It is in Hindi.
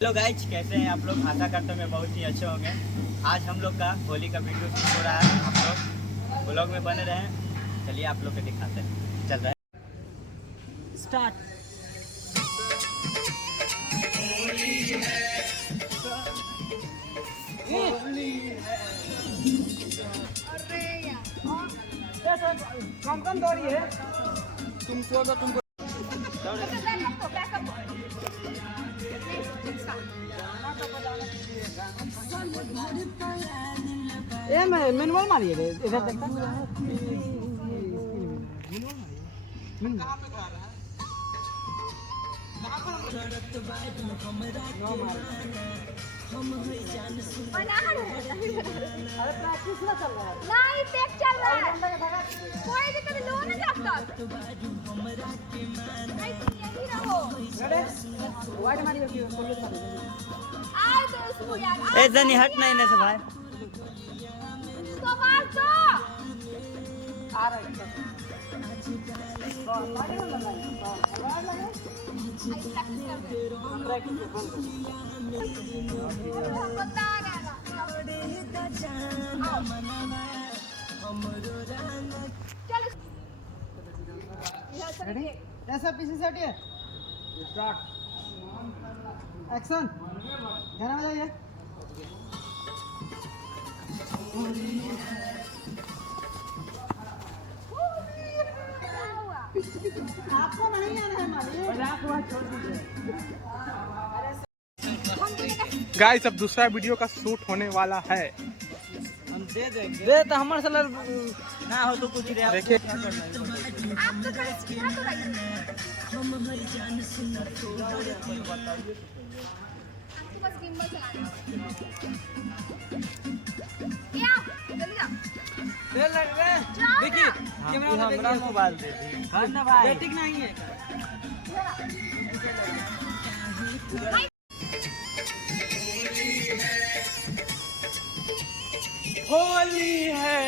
हेलो गाइज, कैसे हैं आप लोग। आशा करता हूँ मैं बहुत ही अच्छे होंगे। आज हम लोग का होली का वीडियो शूट हो रहा है। आप लोग ब्लॉग में बने रहें। चलिए आप लोग को दिखाते हैं। चल रहा है स्टार्ट। कम कम दौड़ी है तुमको तो तुमको ये मैं मैनुअल मारिए रे इधर देखता अरे प्रैक्टिस ना चल रहा है। नहीं टेक चल रहा है। कोई दिक्कत लो ना जब तक यही रहो। वाइट मारिए सोलो मारिए आए तो इसको यार ए जनी हट नहीं ना से भाई। तो मार दो। आ रहा है पानी में लगाइए रेडी ऐसा पीछे से हटिए स्टार्ट एक्शन गाना बजाइए आपको नहीं आना है मालिक छोड़ दीजिए गाइस अब दूसरा वीडियो का शूट होने वाला है। हम दे देंगे। दे तो हमारे साला ना हो तो कुछ रहे। देखिए आप तो थोड़ा सीधा तो रहिए। आपको बस गिम्बल चलाना क्या जल्दी जाओ। दे लग रहा है जाओ देखिए ना। कैमरा में हमरा देखिए मोबाइल दे दी। हाँ ना भाई ठीक नहीं है होली है।